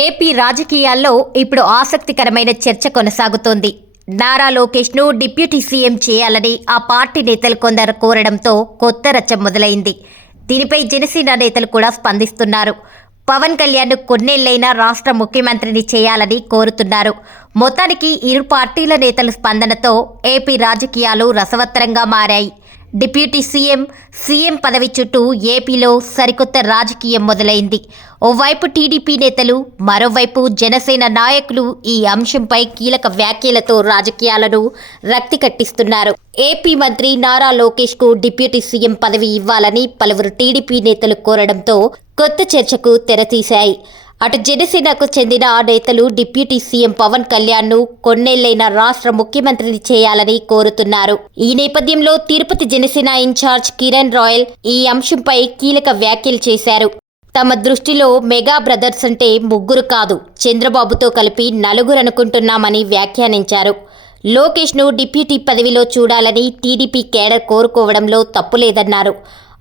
AP రాజకీయాల్లో ఇప్పుడు ఆసక్తికరమైన చర్చ కొనసాగుతోంది. నారా లోకేష్ను డిప్యూటీ సీఎం చేయాలని ఆ పార్టీ నేతలు కొందరు కోరడంతో కొత్త రచ్చ మొదలైంది. దీనిపై జనసేన నేతలు కూడా స్పందిస్తున్నారు. పవన్ కళ్యాణ్ను కొన్నేళ్లైనా రాష్ట్ర ముఖ్యమంత్రిని చేయాలని కోరుతున్నారు. మొత్తానికి ఇరు పార్టీల నేతల స్పందనతో ఏపీ రాజకీయాలు రసవత్తరంగా మారాయి. డిప్యూటీ సీఎం పదవి చుట్టూ ఏపీలో సరికొత్త రాజకీయం మొదలైంది. ఓవైపు టీడీపీ నేతలు, మరోవైపు జనసేన నాయకులు ఈ అంశంపై కీలక వ్యాఖ్యలతో రాజకీయాలను రక్తి కట్టిస్తున్నారు. ఏపీ మంత్రి నారా లోకేష్కు డిప్యూటీ సీఎం పదవి ఇవ్వాలని పలువురు టీడీపీ నేతలు కోరడంతో కొత్త చర్చకు తెరతీశాయి. అటు జనసేనకు చెందిన నేతలు డిప్యూటీ సీఎం పవన్ కళ్యాణ్ను కొన్నేళ్లైన రాష్ట్ర ముఖ్యమంత్రిని చేయాలని కోరుతున్నారు. ఈ నేపథ్యంలో తిరుపతి జనసేన ఇన్ఛార్జ్ కిరణ్ రాయల్ ఈ అంశంపై కీలక వ్యాఖ్యలు చేశారు. తమ దృష్టిలో మెగా బ్రదర్స్ అంటే ముగ్గురు కాదు, చంద్రబాబుతో కలిపి నలుగురు అనుకుంటున్నామని వ్యాఖ్యానించారు. లోకేష్ను డిప్యూటీ పదవిలో చూడాలని టీడీపీ కేడర్ కోరుకోవడంలో తప్పులేదన్నారు.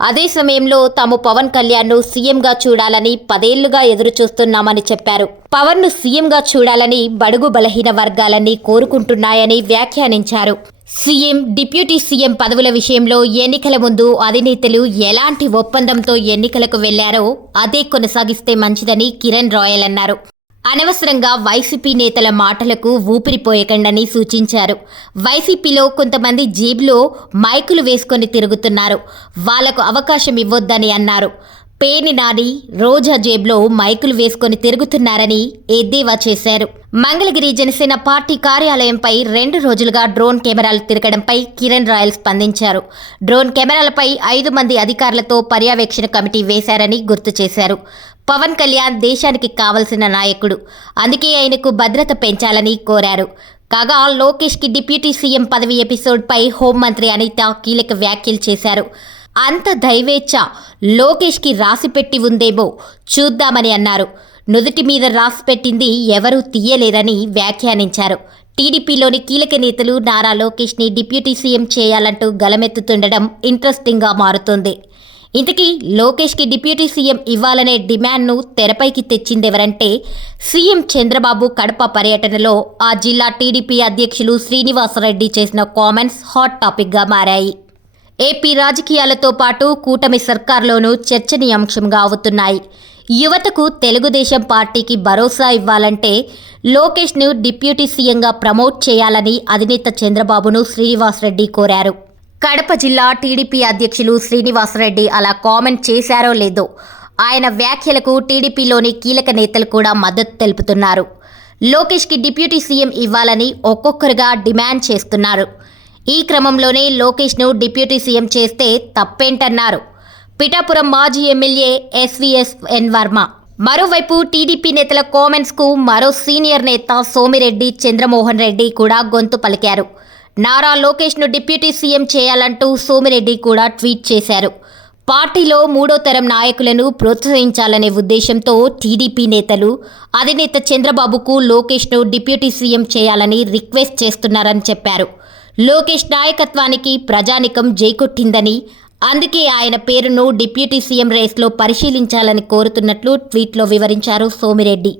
అదే సమయంలో తాము పవన్ కళ్యాణ్ను సీఎంగా చూడాలని 10 ఏళ్లుగా ఎదురుచూస్తున్నామని చెప్పారు. పవన్ను సీఎంగా చూడాలని బడుగు బలహీన వర్గాలన్నీ కోరుకుంటున్నాయని వ్యాఖ్యానించారు. సీఎం, డిప్యూటీ సీఎం పదవుల విషయంలో ఎన్నికల ముందు అధినేతలు ఎలాంటి ఒప్పందంతో ఎన్నికలకు వెళ్లారో అదే కొనసాగిస్తే మంచిదని కిరణ్ రాయల్ అన్నారు. అనవసరంగా వైసీపీ నేతల మాటలకు ఊపిరిపోయకండని సూచించారు. వైసీపీలో కొంతమంది జేబులో మైకులు వేసుకొని తిరుగుతున్నారు, వాళ్లకు అవకాశం ఇవ్వొద్దని అన్నారు. పేర్ని నాని, రోజా జేబులో మైకులు వేసుకొని తిరుగుతున్నారని ఎద్దేవా చేశారు. మంగళగిరి జనసేన పార్టీ కార్యాలయంపై 2 రోజులుగా డ్రోన్ కెమెరాలు తిరగడంపై కిరణ్ రాయల్ స్పందించారు. డ్రోన్ కెమెరాలపై 5 మంది అధికారులతో పర్యవేక్షణ కమిటీ వేశారని గుర్తు చేశారు. పవన్ కళ్యాణ్ దేశానికి కావలసిన నాయకుడు, అందుకే ఆయనకు భద్రత పెంచాలని కోరారు. కాగా లోకేష్కి డిప్యూటీ సీఎం పదవి ఎపిసోడ్పై హోంమంత్రి అనిత కీలక వ్యాఖ్యలు చేశారు. అంత దైవేచ్ఛ లోకేష్కి రాసిపెట్టి ఉందేమో చూద్దామని అన్నారు. నుదుటి మీద రాసిపెట్టింది ఎవరూ తీయలేరని వ్యాఖ్యానించారు. టీడీపీలోని కీలక నేతలు నారా లోకేష్ని డిప్యూటీ సీఎం చేయాలంటూ గలమెత్తుతుండడం ఇంట్రెస్టింగ్గా మారుతోంది. ఇంతకీ లోకేష్కి డిప్యూటీ సీఎం ఇవ్వాలనే డిమాండ్ను తెరపైకి తెచ్చిందెవరంటే సీఎం చంద్రబాబు కడప పర్యటనలో ఆ జిల్లా టీడీపీ అధ్యక్షులు శ్రీనివాసరెడ్డి చేసిన కామెంట్స్ హాట్ టాపిక్గా మారాయి. ఏపీ రాజకీయాలతో పాటు కూటమి సర్కార్లోనూ చర్చనీయాంశంగా అవుతున్నాయి. యువతకు తెలుగుదేశం పార్టీకి భరోసా ఇవ్వాలంటే లోకేష్ను డిప్యూటీ సీఎంగా ప్రమోట్ చేయాలని అధినేత చంద్రబాబును శ్రీనివాసరెడ్డి కోరారు. కడప జిల్లా టీడీపీ అధ్యక్షులు శ్రీనివాసరెడ్డి అలా కామెంట్ చేశారో లేదో ఆయన వ్యాఖ్యలకు టీడీపీలోని కీలక నేతలు కూడా మద్దతు తెలుపుతున్నారు. లోకేష్కి డిప్యూటీ సీఎం ఇవ్వాలని ఒక్కొక్కరుగా డిమాండ్ చేస్తున్నారు. ఈ క్రమంలోనే లోకేష్ను డిప్యూటీ సీఎం చేస్తే తప్పేంటన్నారు పిఠాపురం మాజీ ఎమ్మెల్యే ఎస్వీఎస్ఎన్ వర్మ. మరోవైపు టీడీపీ నేతల కామెంట్స్కు మరో సీనియర్ నేత సోమిరెడ్డి చంద్రమోహన్ రెడ్డి కూడా గొంతు పలికారు. నారా లోకేష్ను డిప్యూటీ సీఎం చేయాలంటూ సోమిరెడ్డి కూడా ట్వీట్ చేశారు. పార్టీలో 3వ తరం నాయకులను ప్రోత్సహించాలనే ఉద్దేశంతో టీడీపీ నేతలు అధినేత చంద్రబాబుకు లోకేష్ను డిప్యూటీ సీఎం చేయాలని రిక్వెస్ట్ చేస్తున్నారని చెప్పారు. లోకేష్ నాయకత్వానికి ప్రజానికం జైకొట్టిందని, అందుకే ఆయన పేరును డిప్యూటీ సీఎం రేస్లో పరిశీలించాలని కోరుతున్నట్లు ట్వీట్లో వివరించారు సోమిరెడ్డి.